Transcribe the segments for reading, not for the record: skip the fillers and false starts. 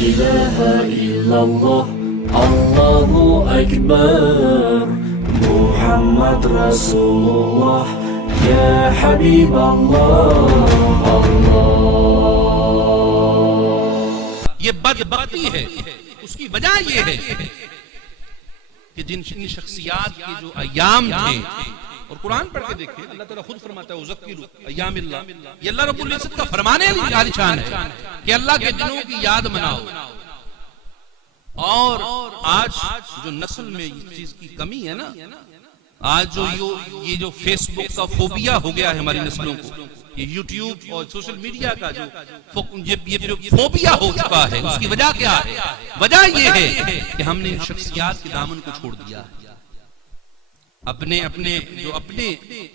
إله إلا الله الله أكبر محمد رسول الله يا حبيب الله یہ بدبختی ہے، اس کی وجہ یہ ہے کہ جن شخصیات کے جو ایام تھے، اور قرآن پڑھ کے دیکھیں اللہ تعالیٰ خود فرماتا ہے اذکروا ایام اللہ، یہ اللہ رب العزت کا فرمانے والی شان ہے کہ اللہ کے دنوں کی یاد مناؤ. اور آج جو نسل میں اس چیز کی کمی ہے نا، آج جو یہ جو فیس بک کا فوبیا ہو گیا ہے ہماری نسلوں کو، یہ یوٹیوب اور سوشل میڈیا کا جو فوبیا ہو چکا ہے، اس کی وجہ کیا ہے؟ وجہ یہ ہے کہ ہم نے ان شخصیات کے دامن کو چھوڑ دیا. اپنے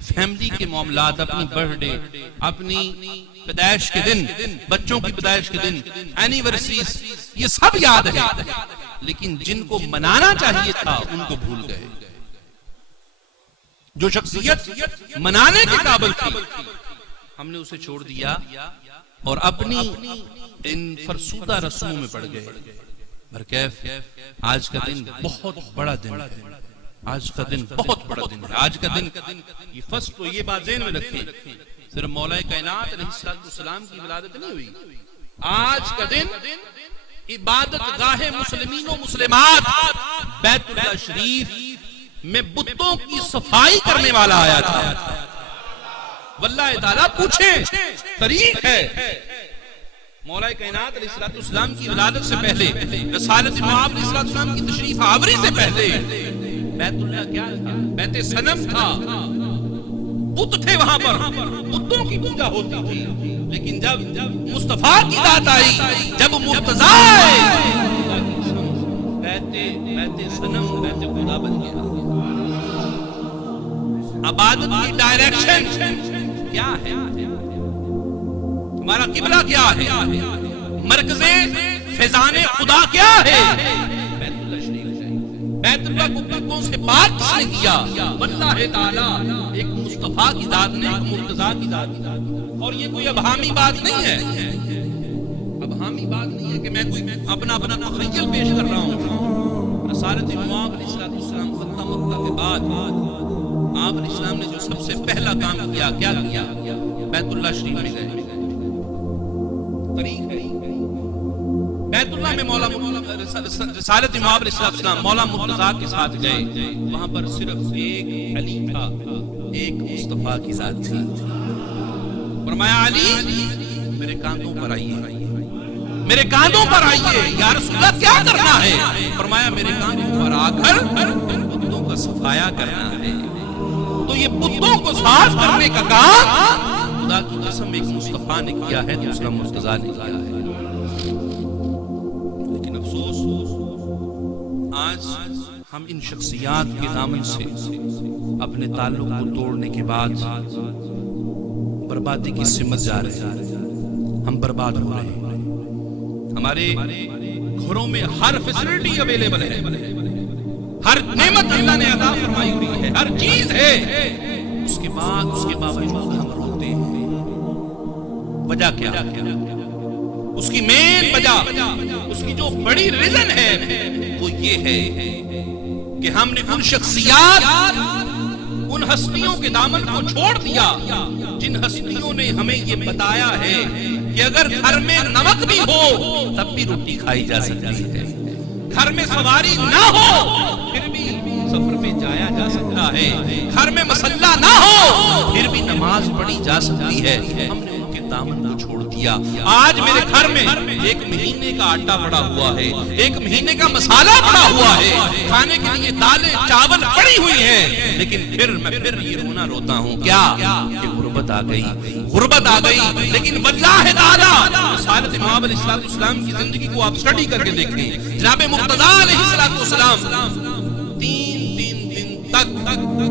فیملی کے معاملات، اپنی برتھ ڈے، اپنی پیدائش کے دن، بچوں کی پیدائش کے دن، اینیورسریز، یہ سب یاد ہے، لیکن جن کو منانا چاہیے تھا ان کو بھول گئے. جو شخصیت منانے کے قابل تھی ہم نے اسے چھوڑ دیا اور اپنی ان فرسودہ رسموں میں پڑ گئے. برکیف آج کا دن بہت بڑا دن ہے، آج کا دن بہت بڑا دن ہے. آج کا دن یہ فرسٹ تو یہ بات ذہن میں رکھیں، صرف مولا کائنات علیہ السلام کی ولادت نہیں ہوئی. آج کا دن عبادت گاہ مسلمین و مسلمات بیت اللہ شریف میں بتوں کی صفائی کرنے والا آیا تھا. واللہ تعالیٰ پوچھیں، تاریخ ہے مولا کائنات علیہ السلام کی ولادت سے پہلے، رسالت مآب علیہ السلام کی تشریف آوری سے پہلے بیت اللہ کیا تھا؟ بیت صنم تھا، بت تھے وہاں پر، بتوں کی پوجا ہوتی تھی. لیکن جب مصطفیٰ کی ذات آئی، جب مرتضیٰ آئے، بیت صنم بیت خدا بن گیا. عبادت کی ڈائریکشن کیا ہے؟ ہمارا قبلہ کیا ہے؟ مرکز فیضان خدا کیا ہے؟ بیت اللہ شریف ہے. بیت اللہ کو بتوں سے پاک کس نے کیا؟ اللہ تعالیٰ ایک مصطفیٰ کی ذات نے، ایک مرتضیٰ کی ذات نے. اور یہ کوئی ابہامی بات نہیں ہے، ابہامی بات نہیں ہے کہ میں کوئی اپنا تخیل پیش کر رہا ہوں. رسالت مآب علیہ السلام فتح مکہ کے بعد آپ علیہ السلام نے جو سب سے پہلا کام کیا، کیا کیا؟ بیت اللہ شریف میں گئے. بیت اللہ میں رسالت مآب علیہ السلام مولا مرتضیٰ کے ساتھ گئے. وہاں پر صرف ایک علی تھا، ایک مصطفیٰ کی ذات تھی. فرمایا علی میرے کاندھوں پر آئیے، میرے کاندھوں پر آئیے. یا رسول اللہ کیا کرنا ہے؟ فرمایا میرے کاندھوں پر آ کر بتوں کا صفایا کرنا ہے. تو یہ بتوں کو صاف کرنے کا کام خدا کی قسم ایک مصطفیٰ نے کیا ہے، دوسرا مرتضیٰ نے کیا ہے. لیکن افسوس آج ہم ان شخصیات کے دامن سے اپنے تعلق کو توڑنے کے بعد بربادی کی سمت جا رہے ہیں. ہم برباد ہو رہے ہیں. ہمارے گھروں میں ہر فیسلٹی اویلیبل ہے، ہر نعمت اللہ نے عطا فرمائی ہوئی ہے، ہر چیز ہے. اس کے باوجود ہم روتے ہیں. وجہ کیا؟ اس کی مین وجہ، اس کی جو بڑی ریزن ہے وہ یہ ہے کہ ہم نے ان شخصیات، ان ہستیوں کے دامن کو چھوڑ دیا جن ہستیوں نے ہمیں یہ بتایا ہے کہ اگر گھر میں نمک بھی ہو تب بھی روٹی کھائی جا سکتی ہے، گھر میں سواری نہ ہو پھر بھی سفر میں جایا جا سکتا ہے، گھر میں مسلح نہ ہو پھر بھی نماز پڑھی جا سکتی ہے. ہم نے ان کے دامن کو چھوڑ دیا. آج میرے گھر میں 1 مہینے کا آٹا پڑا ہوا ہے، 1 مہینے کا مسالہ پڑا ہوا ہے، کھانے کے لیے دالیں چاول پڑی ہوئی ہیں، لیکن میں یہ رونا روتا ہوں. کیا کہ غربت آ گئی، غربت آ گئی. لیکن واللہ تعالیٰ رسالت مآب علیہ السلام کی زندگی کو آپ سٹڈی کر کے دیکھیں. جناب مرتضیٰ علیہ السلام 3 دن تک آگ کے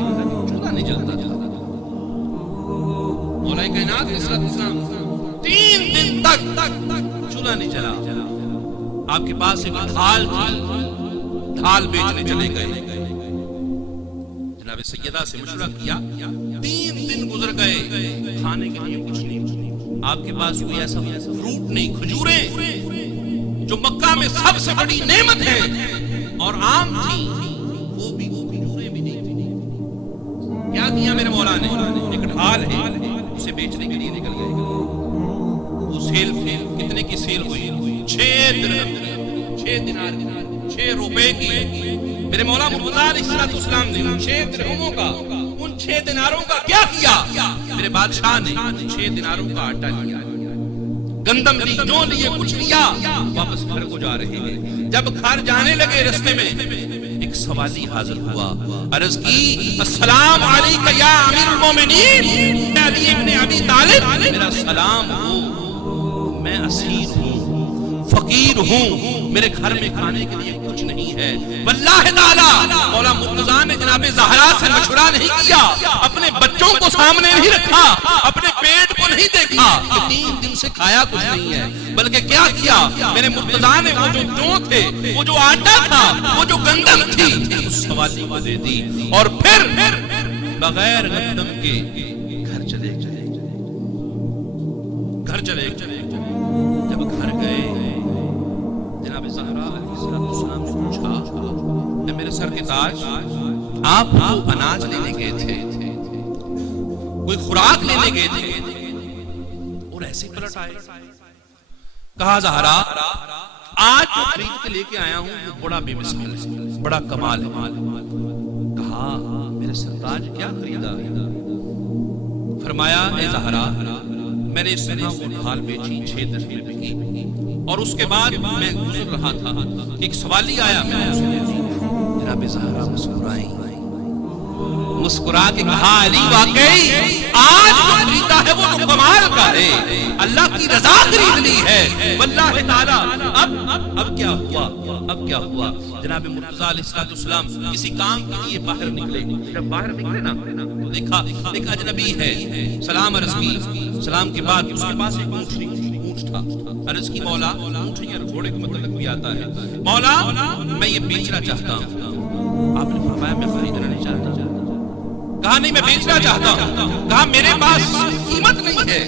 اندر چولہا نہیں جلتا تھا. مولا کائنات علیہ السلام 3 دن تک چولہا نہیں جلا. آپ کے پاس ایک ڈھال تھی، ڈھال بیچنے چلے گئے. جناب سیدہ سے مشورہ کیا، 3 دن گزر گئے، کھانے کے لیے کچھ نہیں. آپ کے پاس کوئی ایسا فروٹ نہیں، کھجوریں سب سے بڑی نعمت ہے اور عام تھی، وہ بھی پورے بھی نہیں تھی۔ کیا کیا میرے مولا نے؟ ایک ڈھال ہے، اسے بیچنے کے لیے نکل گئے۔ وہ سیل کتنے کی سیل ہوئی؟ 6 درہم، 6 دینار، 6 روپے کی۔ میرے مولا مرتضیٰ علیہ السلام نے 6 درہموں کا، ان 6 دیناروں کا کیا کیا؟ میرے بادشاہ نے 6 دیناروں کا آٹا لیا، گندم لی، جو لیے کچھ لیا، واپس گھر کو جا رہے ہیں۔ جب گھر جانے لگے رستے میں ایک سوالی حاضر ہوا، عرض کی السلام علیکہ یا امیر المومنین علی ابن ابی طالب، میرا سلام ہو، میں اسیر ہوں، فقیر ہوں، میرے گھر میں کھانے کے لیے کچھ نہیں ہے۔ واللہ تعالی مولا مرتضیٰ نے جناب زہرا سے مشورہ نہیں کیا، اپنے بچوں کو سامنے نہیں رکھا، اپنے پیٹ کو نہیں دیکھا کہ 3 دن سے کھایا کچھ نہیں ہے، بلکہ کیا کیا؟ میرے مرتضیٰ نے وہ جو جو تھے، وہ جو آٹا تھا، وہ جو گندم تھی، اس سوالی کو دے دی اور پھر بغیر گندم کے گھر چلے گئے۔ جب گھر گئے جناب زہرا علیہ السلام نے پوچھا کہ میرے سر کے تاج، آپ تو اناج لینے گئے تھے، کوئی خوراک لینے گئے تھے اور ایسے پلٹ آئے؟ کہا زہرا آج جو خرید کے لے کے آیا ہوں وہ بڑا بے مثال ہے، بڑا کمال ہے۔ کہا میرے سرتاج کیا خریدا؟ فرمایا اے زہرا میں نے اس طرح وہ ڈھال بیچی، 6 درہم میں بکی، اور اس کے بعد میں گزر رہا تھا کہ ایک سوالی آیا، میں نے اسے جناب زہرا مسکرا کے کہا علی واقعی آج جو خریدا ہے وہ تو کمال کا ہے، اللہ کی رضا خرید لی ہے۔ واللہ تعالی اب کیا ہوا؟ جناب مرتضیٰ علیہ السلام کسی کام کے لیے باہر نکلے، جب باہر نکلے نا تو دیکھا ایک اجنبی ہے، سلام عرض کی، سلام کے بعد اس کے پاس ایک اونٹ تھا، عرض کی مولا، اونٹ یا گھوڑے کا مطلب بھی آتا ہے، مولا میں یہ بیچنا چاہتا ہوں۔ آپ نے فرمایا میں خریدنا نہیں چاہتا۔ کہا نہیں میں بیچنا چاہتا ہوں۔ کہا میرے پاس قیمت نہیں ہے،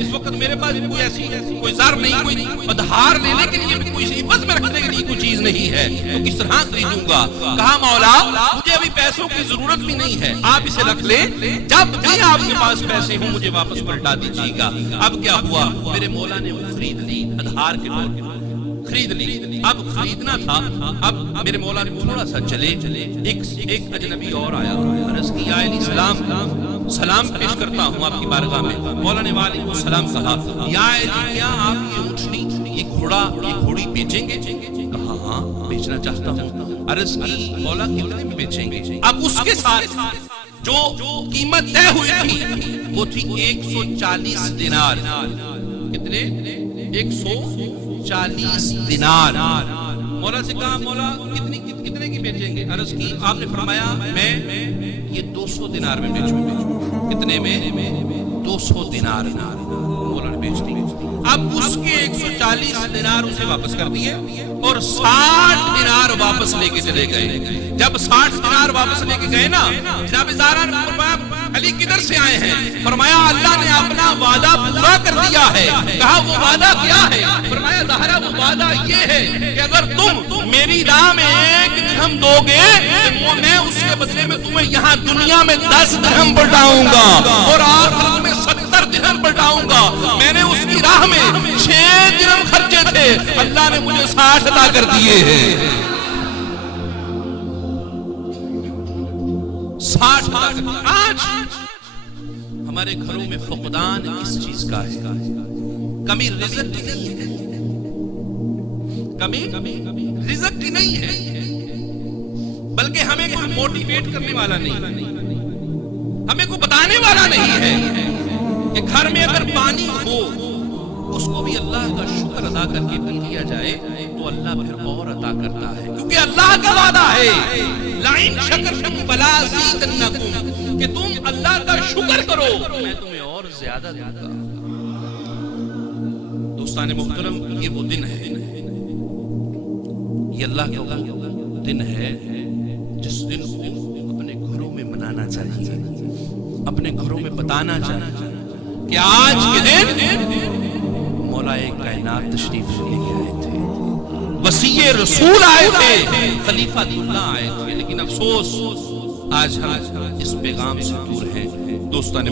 اس وقت میرے پاس کوئی ایسی کوئی زر نہیں، کوئی ادھار لینے کے لیے کوئی عوض میں رکھنے کے لیے کوئی چیز نہیں ہے، تو کس طرح خریدوں گا؟ کہا مولا مجھے ابھی پیسوں کی ضرورت بھی نہیں ہے، آپ اسے رکھ لیں، جب بھی آپ کے پاس پیسے ہوں مجھے واپس پلٹا دیجیے گا۔ اب کیا ہوا؟ میرے مولا نے وہ خرید لی، ادھار کے طور پر خرید لی۔ اب خریدنا تھا، اب میرے مولا نے تھوڑا سا چلے، ایک اجنبی اور آیا، عرض کی یا علی سلام پیش کرتا ہوں آپ کی بارگاہ میں۔ مولا نے وعلیکم السلام کہا، یا علی کیا آپ یہ اونٹنی، یہ گھوڑی بیچیں گے؟ کہا ہاں بیچنا چاہتا ہوں۔ عرض کی مولا کتنے میں بیچیں گے؟ اب اس کے ساتھ جو قیمت طے ہوئی تھی وہ تھی 140 دینار۔ کتنے؟ 140 دینار۔ مولا سے کہا مولا کتنے کی بیچیں گے؟ عرض کی آپ نے فرمایا میں یہ 200 دینار میں بیچوں گا۔ کتنے میں؟ 200 دینار مولا نے بیچ دی۔ اب اس کے 140 دینار اسے واپس کر دیے اور 60 دینار واپس لے کے چلے گئے۔ جب 60 دینار واپس لے کے گئے نا، جناب زہرا نے فرمایا علی کدھر سے آئے ہیں؟ فرمایا اللہ نے اپنا وعدہ پورا کر دیا ہے۔ کہا وہ وعدہ کیا ہے؟ فرمایا زہرا وہ وعدہ یہ ہے کہ اگر تم میری راہ میں 1 درہم دو گے تو میں اس کے بدلے میں تمہیں یہاں دنیا میں 10 درہم بٹاؤں گا اور آخرت میں 70 درہم بٹاؤں گا۔ میں نے اس کی راہ میں 6 درہم خرچے تھے، اللہ نے مجھے 60 عطا کر دیے ہیں۔ 60 آج ہمارے گھروں میں فقدان کس چیز کا ہے؟ کمی رزق کی نہیں ہے، کمی رزق کی نہیں ہے، بلکہ ہمیں کوئی موٹیویٹ کرنے والا نہیں، ہمیں کوئی بتانے والا نہیں ہے کہ گھر میں اگر پانی ہو اس کو بھی اللہ کا شکر ادا کر کے پی لیا جائے تو اللہ پھر اور عطا کرتا ہے، کیونکہ اللہ کا وعدہ ہے لَئِن شَكَرْتُمْ لَأَزِيدَنَّكُمْ کہ تم اللہ کا شکر کرو میں تمہیں اور زیادہ دوں گا۔ دوستان محترم، یہ وہ دن ہے، یہ اللہ کا وہ دن ہے جس دن کو اپنے گھروں میں منانا چاہیے، اپنے گھروں میں بتانا چاہیے کہ آج کے دن مولا کائنات تشریف لے کے آئے تھے۔ مسیح رسول آئے تھے، خلیفہ اللہ آئے تھے، لیکن افسوس آج ہم اس پیغام سے دور ہیں۔ دوستان